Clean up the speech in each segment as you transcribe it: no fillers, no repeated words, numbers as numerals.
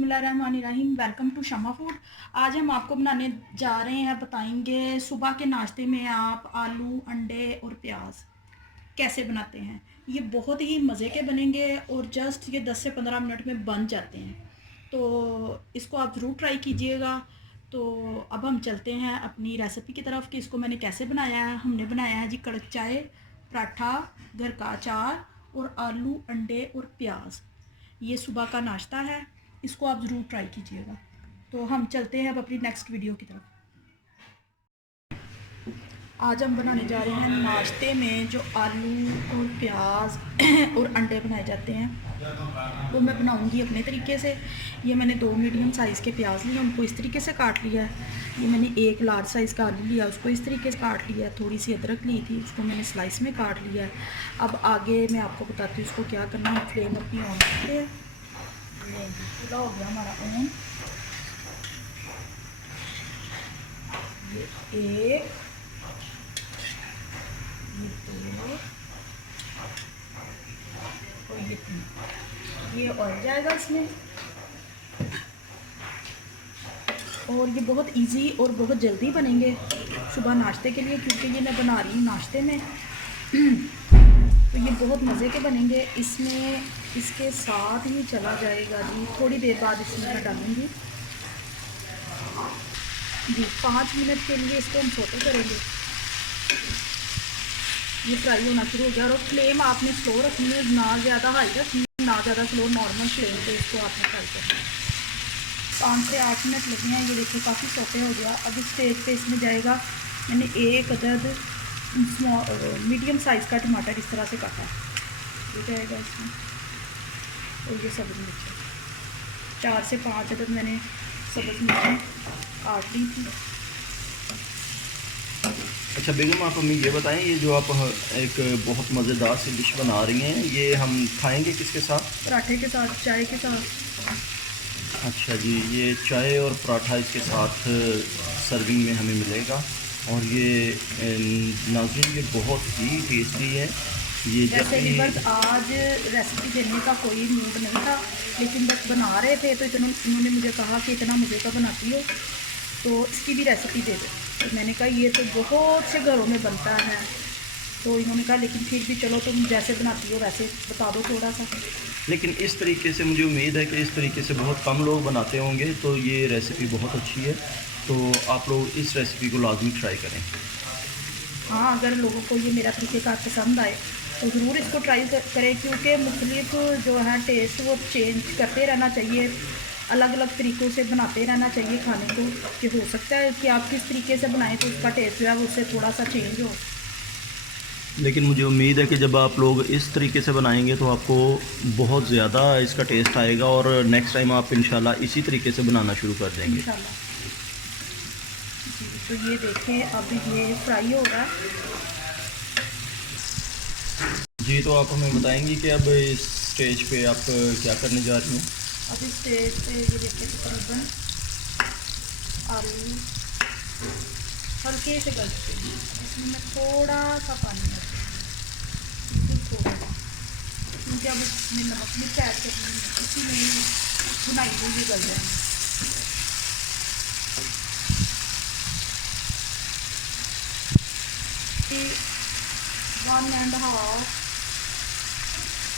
बिस्मिल्लाहिर्रहमानिर्रहीम। Welcome to Shama food. आज हम आपको बनाने जा रहे हैं, बताएंगे सुबह के नाश्ते में आप आलू, अंडे और प्याज कैसे बनाते हैं। ये बहुत ही मज़े के बनेंगे और जस्ट ये 10 से 15 मिनट में बन जाते हैं, तो इसको आप ज़रूर ट्राई कीजिएगा। तो अब हम चलते हैं अपनी रेसिपी की तरफ कि इसको मैंने कैसे बनाया है। हमने बनाया है जी कड़क चाय, पराठा, घर का अचार और आलू, अंडे और प्याज। ये सुबह का नाश्ता है, इसको आप ज़रूर ट्राई कीजिएगा। तो हम चलते हैं अब अपनी नेक्स्ट वीडियो की तरफ। आज हम बनाने जा रहे हैं नाश्ते में जो आलू और प्याज और अंडे बनाए जाते हैं, वो मैं बनाऊंगी अपने तरीके से। ये मैंने 2 मीडियम साइज़ के प्याज लिए, उनको इस तरीके से काट लिया है। ये मैंने 1 लार्ज साइज़ का आलू लिया, उसको इस तरीके से काट लिया है। थोड़ी सी अदरक ली थी, उसको मैंने स्लाइस में काट लिया है। अब आगे मैं आपको बताती हूँ उसको क्या करना है। फ्लेम अपनी ऑन करते हैं। पूरा हो गया हमारा ऑन। ये 1, ये 2 और ये 3। ये ऑयल जाएगा इसमें। और ये बहुत इजी और बहुत जल्दी बनेंगे सुबह नाश्ते के लिए, क्योंकि ये मैं बना रही हूँ नाश्ते में। तो ये बहुत मज़े के बनेंगे। इसमें इसके साथ ही चला जाएगा जी, थोड़ी देर बाद इसमें मैं डालूँगी जी। 5 मिनट के लिए इसको हम सोते करेंगे। ये फ्राई होना शुरू हो गया। और फ्लेम आपने स्लो रखनी है, ना ज़्यादा हाई रखनी है, ना ज़्यादा स्लो, नॉर्मल फ्लेम पे इसको आपने फ्राई करना है। 5 से 8 मिनट लगे हैं। ये देखिए काफ़ी सोते हो गया। अब इस स्टेज पे इसमें जाएगा, मैंने 1 अदद मीडियम साइज़ का टमाटर इस तरह से काटा है, ये जाएगा इसमें। और ये सब्ज़ मिर्च 4 से 5 अदद मैंने सब्ज़ मिर्च काट ली थी। अच्छा बेगम, आप हमें ये बताएं, ये जो आप एक बहुत मज़ेदार सी डिश बना रही हैं, ये हम खाएंगे किसके साथ? पराठे के साथ, चाय के साथ। अच्छा जी, ये चाय और पराठा इसके साथ सर्विंग में हमें मिलेगा। और ये नाज़रीन ये बहुत ही टेस्टी है। ये जब भी आज रेसिपी देने का कोई मूड नहीं था, लेकिन बस बना रहे थे तो इन्होंने मुझे कहा कि इतना मज़े का बनाती हो तो इसकी भी रेसिपी दे दो। तो मैंने कहा ये तो बहुत से घरों में बनता है। तो इन्होंने कहा लेकिन फिर भी चलो तुम जैसे बनाती हो वैसे बता दो थोड़ा सा। लेकिन इस तरीके से मुझे उम्मीद है कि इस तरीके से बहुत कम लोग बनाते होंगे, तो ये रेसिपी बहुत अच्छी है। तो आप लोग इस रेसिपी को लाजमी ट्राई करें। हाँ, अगर लोगों को ये मेरा तरीक़ेकार पसंद आए तो ज़रूर इसको ट्राई करें, क्योंकि मुख्तलिफ जो है टेस्ट वो चेंज करते रहना चाहिए, अलग अलग तरीक़ों से बनाते रहना चाहिए खाने को। कि हो सकता है कि आप किस तरीके से बनाएं तो उसका टेस्ट जो है वो उससे थोड़ा सा चेंज हो। लेकिन मुझे उम्मीद है कि जब आप लोग इस तरीके से बनाएंगे तो आपको बहुत ज़्यादा इसका टेस्ट आएगा और नेक्स्ट टाइम आप इंशाल्लाह इसी तरीके से बनाना शुरू कर देंगे इंशाल्लाह जी। तो ये देखें अब ये फ्राई हो रहा है जी। तो आप हमें बताएंगी कि अब इस स्टेज पे आप क्या करने जा रही हैं? अब इस स्टेज पे ये देखिए तकरीबन आलू हल्के से गल चुके हैं। इसमें मैं थोड़ा सा पानी डालती हूँ, बिल्कुल थोड़ा सा, क्योंकि अब इसमें नमक मिर्च ऐड करनी है, इसीलिए भुनाई हुई ये गल जाएंगे। 1.5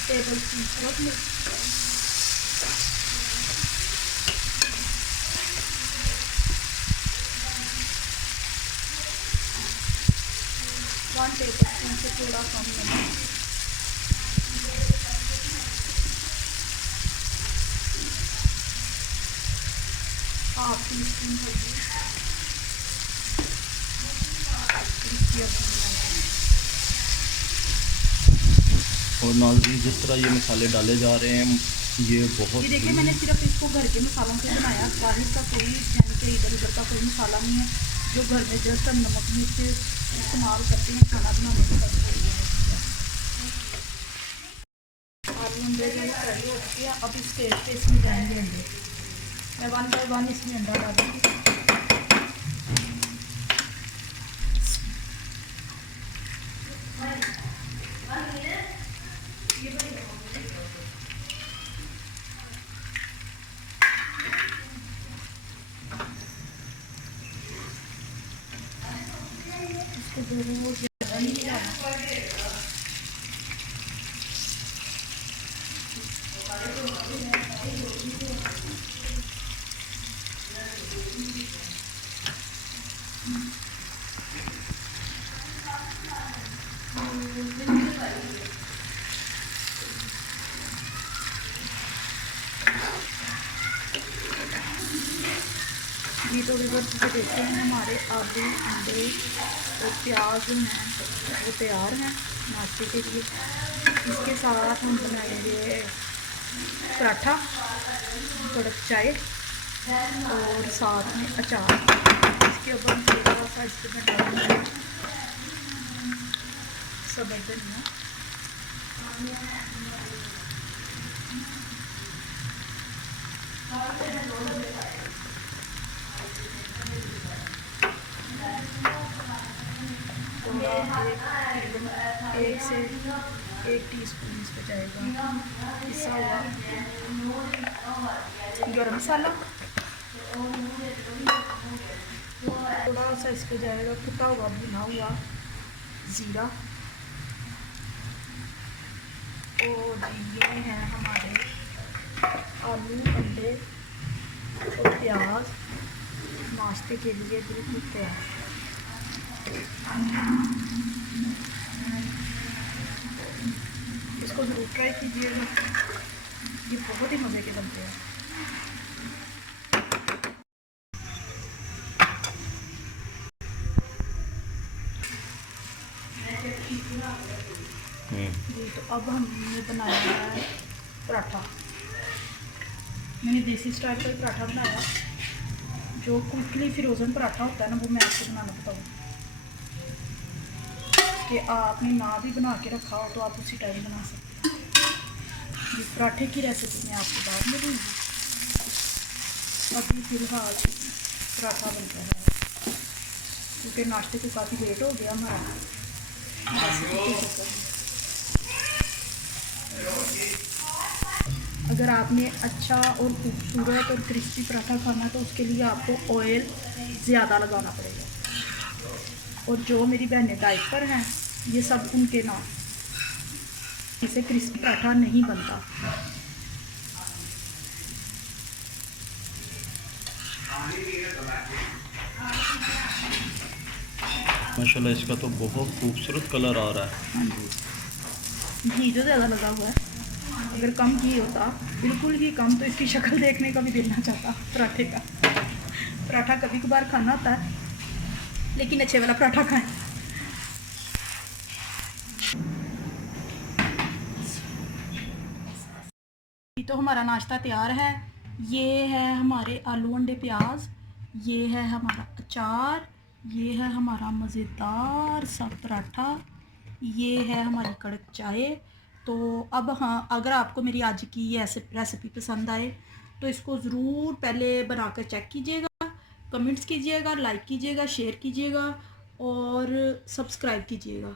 टेबल स्पून मिर्च, 1 टेबल स्पून से थोड़ा कम नमक, ½ टी स्पून हल्दी, और नाज़रीन जिस तरह ये मसाले डाले जा रहे हैं ये बहुत ये देखिए मैंने सिर्फ इसको घर के मसालों से बनाया, बाहर का कोई यानी कि इधर उधर का कोई मसाला नहीं है। जो घर में जस्ट हम नमक मिर्च इस्तेमाल करते हैं खाना बनाने के बाद। आलू अंडे जो है फ्राई हो चुके हैं। अब इस स्टेज पे इसमें जाएंगे अंडे। मैं 1 बाय 1 इसमें अंडा डालूँगी। बहुत ज़्यादा नहीं मिलाना। ये थोड़ी बहुत चीज़ें देखते हैं। हमारे आलू, अंडे और प्याज जो हैं वो तैयार हैं नाश्ते के लिए। इसके साथ हम बनाएंगे पराठा, कड़क चाय और साथ में अचार। इसके ऊपर हम थोड़ा सा इसमें डालेंगे सब्ज़ धनिया। एक से 1 टीस्पून इस पे जाएगा पिसा हुआ गरम मसाला। थोड़ा सा इस पे जाएगा कुटा हुआ भुना हुआ ज़ीरा। और ये हैं हमारे आलू, अंडे और प्याज नाश्ते के लिए बिल्कुल तैयार। इसको ज़रूर ट्राई कीजिएगा, ये बहुत ही मज़े के बनते हैं। जी तो अब हमने बनाया है पराठा। मैंने देसी स्टाइल का पराठा बनाया। जो क्विकली फ्रोज़न पराठा होता है ना, वो मैं आपको बनाना बताऊँ कि आपने ना भी बना के रखा हो तो आप उसी टाइम बना सकते हैं। ये पराठे की रेसिपी मैं आपको बाद में दूँगी। अभी फ़िलहाल पराठा बनता है क्योंकि नाश्ते को काफ़ी लेट हो गया हमारा। अगर आपने अच्छा और खूबसूरत और क्रिस्पी पराठा खाना है तो उसके लिए आपको ऑयल ज़्यादा लगाना पड़ेगा। और जो मेरी बहनें डाइट पर हैं, ये सब उनके नाम इसे क्रिस्पी पराठा नहीं बनता। माशाल्लाह इसका तो बहुत खूबसूरत कलर आ रहा है। हाँ जी, घी जो ज़्यादा लगा हुआ है। अगर कम घी होता, बिल्कुल ही कम, तो इसकी शक्ल देखने का भी दिल ना चाहता पराठे का। पराठा कभी कभार खाना होता है, लेकिन अच्छे वाला पराठा खाएं। तो हमारा नाश्ता तैयार है। ये है हमारे आलू, अंडे, प्याज, ये है हमारा अचार, ये है हमारा मज़ेदार सा पराठा, ये है हमारी कड़क चाय। तो अब हाँ, अगर आपको मेरी आज की ये रेसिपी पसंद आए तो इसको ज़रूर पहले बनाकर चेक कीजिएगा, कमेंट्स कीजिएगा, लाइक कीजिएगा, शेयर कीजिएगा और सब्सक्राइब कीजिएगा।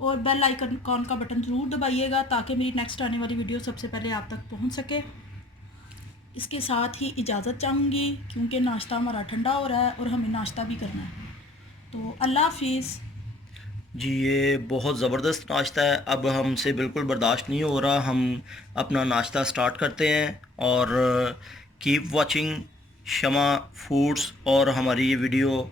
और बेल आइकन का बटन ज़रूर दबाइएगा ताकि मेरी नेक्स्ट आने वाली वीडियो सबसे पहले आप तक पहुंच सके। इसके साथ ही इजाज़त चाहूँगी क्योंकि नाश्ता हमारा ठंडा हो रहा है और हमें नाश्ता भी करना है। तो अल्लाह हाफिज़। जी ये बहुत ज़बरदस्त नाश्ता है। अब हमसे बिल्कुल बर्दाश्त नहीं हो रहा। हम अपना नाश्ता स्टार्ट करते हैं और कीप वाचिंग शमा फूड्स और हमारी ये वीडियो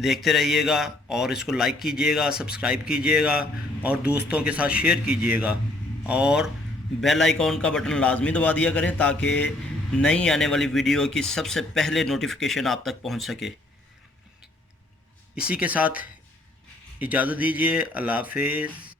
देखते रहिएगा और इसको लाइक कीजिएगा, सब्सक्राइब कीजिएगा और दोस्तों के साथ शेयर कीजिएगा और बेल आइकॉन का बटन लाजमी दबा दिया करें ताकि नई आने वाली वीडियो की सबसे पहले नोटिफिकेशन आप तक पहुंच सके। इसी के साथ इजाज़त दीजिए। अल्लाह हाफिज़।